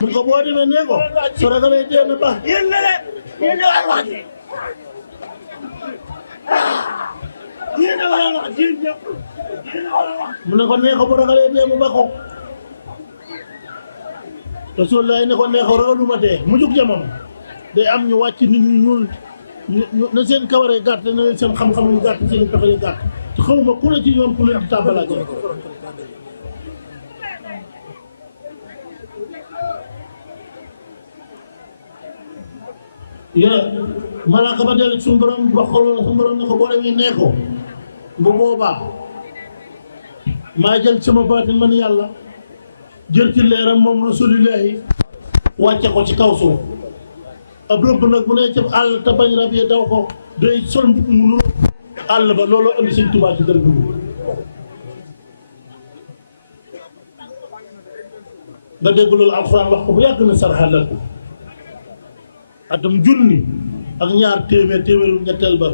mun ko boo demee nee ko soo ragalee dee na baax yéen la de yéen a war a wax yéen a war a wax yéen ñëpp yéen a war a wax mu ne ko nee ko bu ragalee dee mu ba ko te soo laay ne ko nee ko ragaluma dee mu jug jamono day am ñu wàcc nit ñu ñuul na seen kawaree gàtt na seen xam-xam yu gàtt seen pexe gàtt te xawma ku ne ci ñoom ku leen di tàmbalaat yéen malaaka ba dellu suñu borom wax ko loolu suñu borom ne ko boo demee nee ko bu boobaa maa jël sama baatin man yàlla jël ci leeram moom rasulillahi wàcce ko ci kaw suuf ab rëbb nag bu ne ci àll te bañ rab yi daw ko day sol mbub mu nuru àll ba looloo indi Sëñ Tuubaa ci dër dugub nga dégg loolu alxuraan wax ko bu yàgg na sarxalal ko atam junni ak ñaar téeméer téeméeru ñetteel ba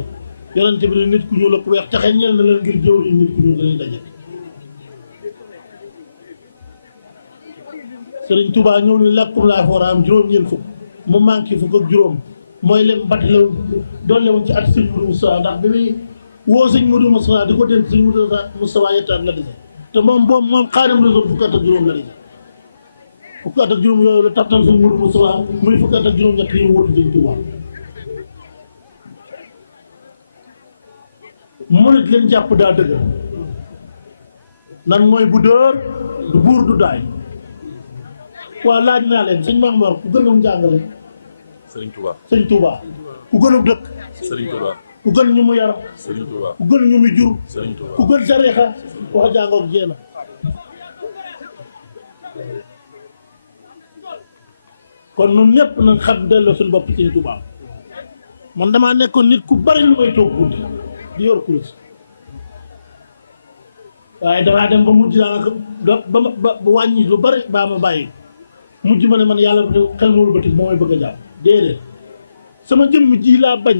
yonent bi ne nit ku ñuul ak ku weex taxe ñel na leen ngir jëw yi nit ku ñuul dañuy daje Sëriñ Tuubaa ñëw ni làkkum laa fooraam juróom-ñeent fukk mu manqué fukk ak juróom mooy lem bati la doole woon ci at sëñ Modou Moustapha ndax bi muy woo sëñ Modou Moustapha di ko dénk sëñ Modou Moustapha yettaat la dese te moom Xaadimu Rasuul fukk at ak juróom la dese fukk at ak juróom yooyu la taftal sëñ Modou Moustapha muy fukk at ak juróom ñett yi mu wutu sëñ Tuubaa murit leen jàpp daa dëgër nan mooy bu dër du buur du daay waaw laaj naa leen sëñ Mamor ku gënum jàngale Sëriñ Touba sëñ Touba ku gënum dëkk Sëriñ Touba ku gën ñu mu yar Sëriñ Touba ku gën ñu mu jur Sëriñ Touba ku gën tariixa wax jàngoog jéena kon ñun ñëpp nañ xam delloo suñu bopp sëñ Touba man damaa nekkoon nit ku bari lu may toog guddi di yor kurus waaye damaa dem ba mujj daanaka ba wàññi lu bari baa ma bàyyi mujj ma ne man yàlla xel ma wëlbati moo may bëgg a jàpp déedéet sama jëmm ji laa bañ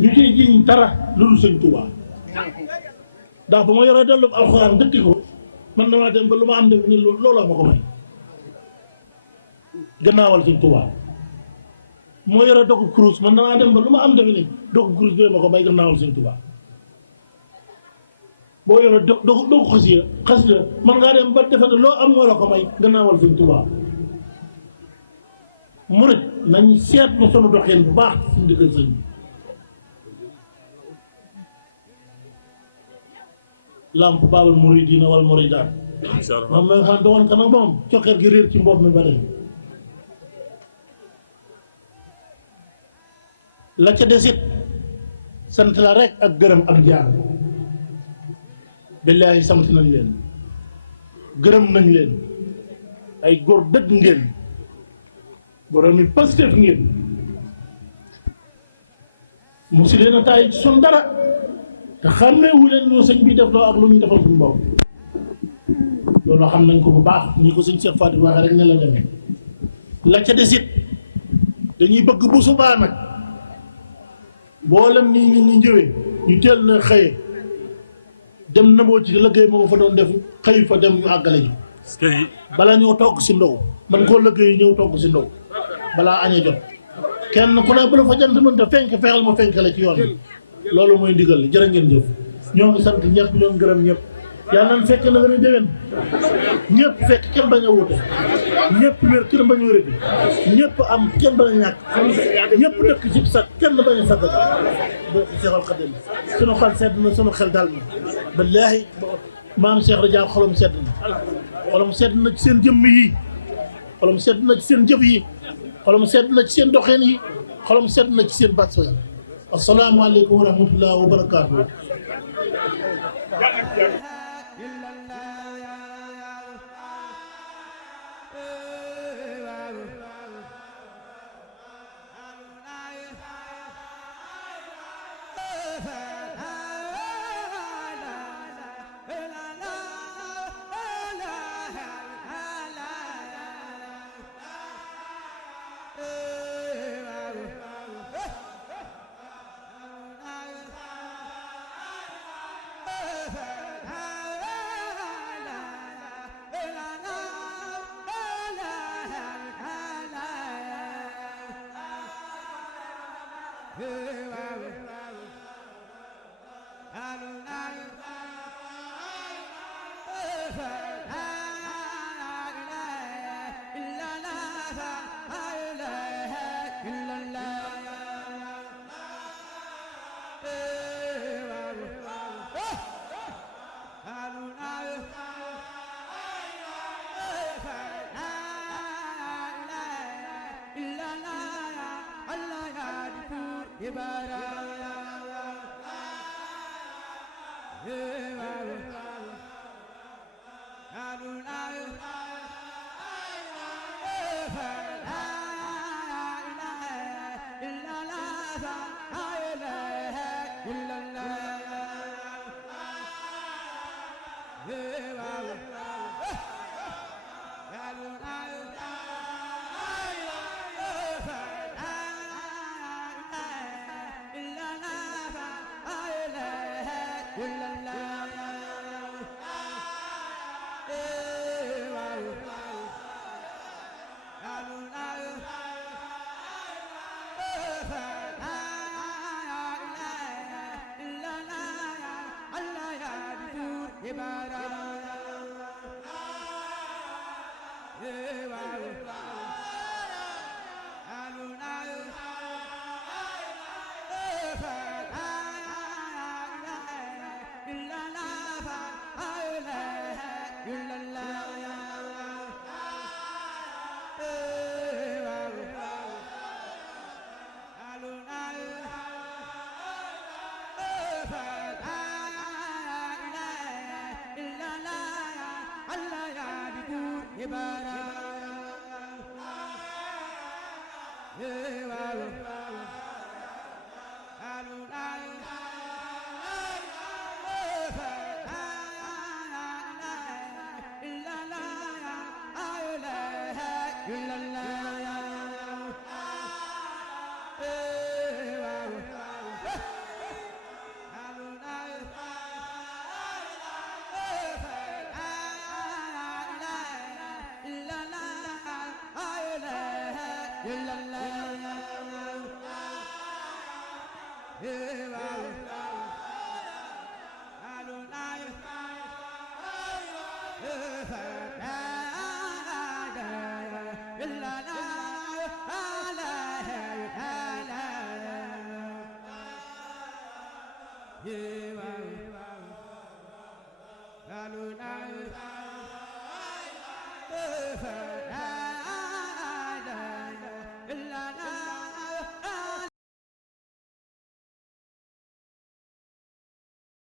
ñu ciy jiñ dara loolu sëñ Touba ndax ba ma yoree dellu alxuraan dëkki ko man damaa dem ba lu ma am def ni looloo ma ko may gannaawal sëñ Touba moo yore dogu kurus man damaa dem ba lu ma am defe ni dogu kurus bee ma ko may gannaawal sëñ Touba boo yore dogu xasida man ngaa dem ba defe ne loo am moo la ko may gannaawal sëñ Touba murit nañ seetlu sunu doxin bu baax suñu dikkal sëñ bi lamp baabal muridina wal muridaat moom may fan doon kan ak moom cokkeer gi réer ci mbob mi ba léegi la ca desit sant la rek ak gërëm ak jaar billaahi sant nañ leen gërëm nañ leen ay góor dëgg ngeen borom mi Pastef ngeen musi leen a taay ci sun dara te xàmmee wu leen lu sëñ bi def loo ak lu ñu defal suñu bopp loolu xam nañ ko bu baax ni ko sëñ Cheikh Fatou waxee rek ne la demee la ca desit dañuy bëgg bu subaa nag boolem nii nit ñi njëwee ñu teel na xëye dem na boo ci liggéey moo fa doon def xëy fa dem ñu àggale ji bala ñoo togg si ndogu man koo liggéey ñëw togg si ndogu balaa añee jot kenn ku ne bu la fa jant mënta fenk fexeel ma fenkale ci yoon bi loolu mooy ndigal li jërë ngeen jëf ñoo ngi sant ñëpp ñoo ngi gërëm ñëpp yàlla nañ fekk na nga ne déwén ñëpp fekk kenn bañ a wute ñëpp wér kenn bañ a wéradi ñëpp am kenn bañ a ñàkk ñëpp dëkk ci sax kenn bañ a sagga boo ko Seexal Xadim sunu xel sedd na sunu xel dal na billaahi maam Cheikh Ridial xolam sedd na xolam sedd na ci seen jëmm yi xolam sedd na ci seen jëf yi xolam sedd na ci seen doxeen yi xolam sedd na ci seen bàtt yi asalaamaaleykum wa rahmatulah wa barakaatu. Yeah.